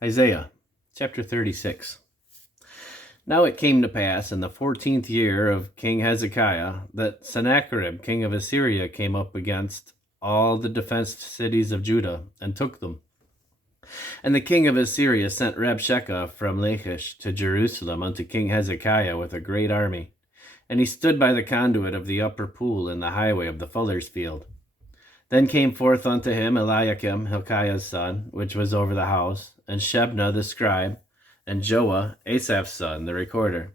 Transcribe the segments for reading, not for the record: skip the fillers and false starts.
Isaiah chapter 36. Now it came to pass in the 14th year of King Hezekiah that Sennacherib king of Assyria came up against all the defenced cities of Judah and took them. And the king of Assyria sent Rabshakeh from Lachish to Jerusalem unto King Hezekiah with a great army. And he stood by the conduit of the upper pool in the highway of the fuller's field. Then came forth unto him Eliakim, Hilkiah's son, which was over the house, and Shebna the scribe, and Joah, Asaph's son, the recorder.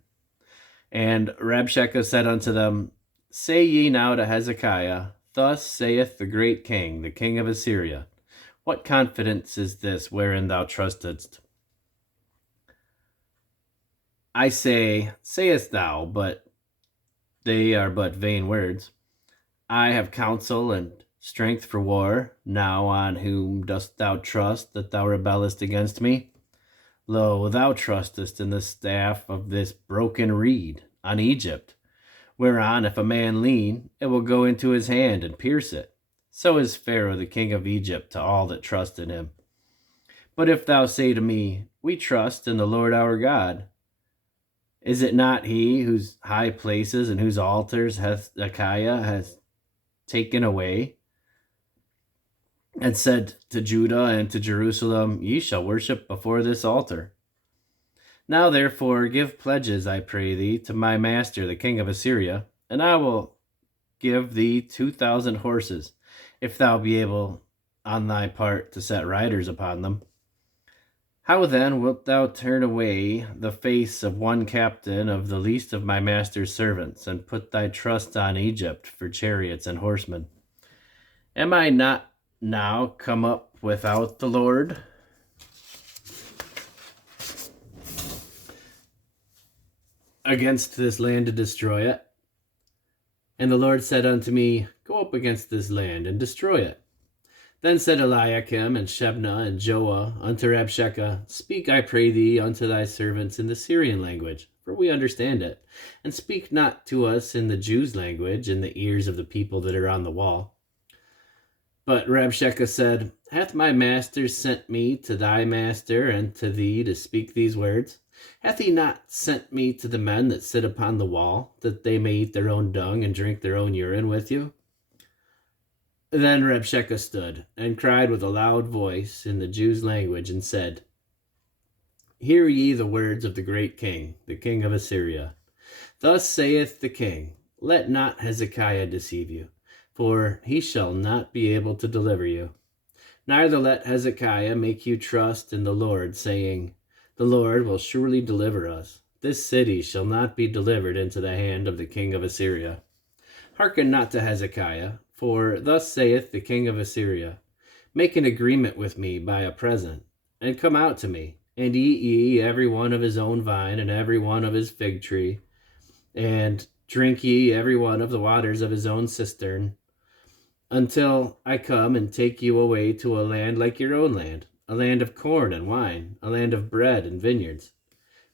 And Rabshakeh said unto them, Say ye now to Hezekiah, Thus saith the great king, the king of Assyria, What confidence is this wherein thou trustedst? I say, sayest thou, but they are but vain words. I have counsel and strength for war. Now on whom dost thou trust that thou rebellest against me? Lo, thou trustest in the staff of this broken reed, on Egypt, whereon if a man lean, it will go into his hand and pierce it. So is Pharaoh the king of Egypt to all that trust in him. But if thou say to me, We trust in the Lord our God, is it not he whose high places and whose altars Hezekiah has taken away, and said to Judah and to Jerusalem, Ye shall worship before this altar? Now therefore give pledges, I pray thee, to my master the king of Assyria, and I will give thee 2,000 horses, if thou be able on thy part to set riders upon them. How then wilt thou turn away the face of one captain of the least of my master's servants, and put thy trust on Egypt for chariots and horsemen? Am I not now come up without the Lord? Against this land to destroy it? And the Lord said unto me, Go up against this land and destroy it. Then said Eliakim and Shebna and Joah unto Rabshakeh, Speak, I pray thee, unto thy servants in the Syrian language, for we understand it, and speak not to us in the Jews' language in the ears of the people that are on the wall. But Rabshakeh said, Hath my master sent me to thy master and to thee to speak these words? Hath he not sent me to the men that sit upon the wall, that they may eat their own dung and drink their own urine with you? Then Rabshakeh stood and cried with a loud voice in the Jews' language and said, Hear ye the words of the great king, the king of Assyria. Thus saith the king, Let not Hezekiah deceive you, for he shall not be able to deliver you. Neither let Hezekiah make you trust in the Lord, saying, The Lord will surely deliver us. This city shall not be delivered into the hand of the king of Assyria. Hearken not to Hezekiah, for thus saith the king of Assyria, Make an agreement with me by a present, and come out to me, and eat ye every one of his own vine, and every one of his fig tree, and drink ye every one of the waters of his own cistern, until I come and take you away to a land like your own land, a land of corn and wine, a land of bread and vineyards.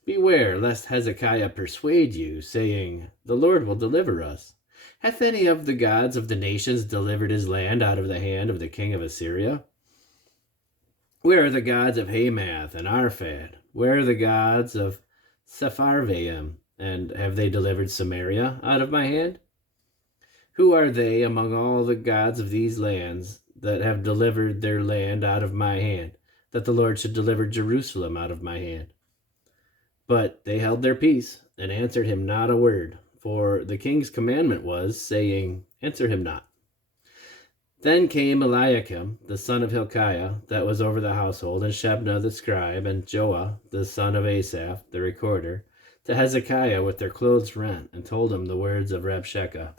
Beware lest Hezekiah persuade you, saying, The Lord will deliver us. Hath any of the gods of the nations delivered his land out of the hand of the king of Assyria? Where are the gods of Hamath and Arphad? Where are the gods of Sepharvaim? And have they delivered Samaria out of my hand? Who are they among all the gods of these lands that have delivered their land out of my hand, that the Lord should deliver Jerusalem out of my hand? But they held their peace, and answered him not a word, for the king's commandment was, saying, Answer him not. Then came Eliakim, the son of Hilkiah, that was over the household, and Shebna the scribe, and Joah, the son of Asaph, the recorder, to Hezekiah with their clothes rent, and told him the words of Rabshakeh.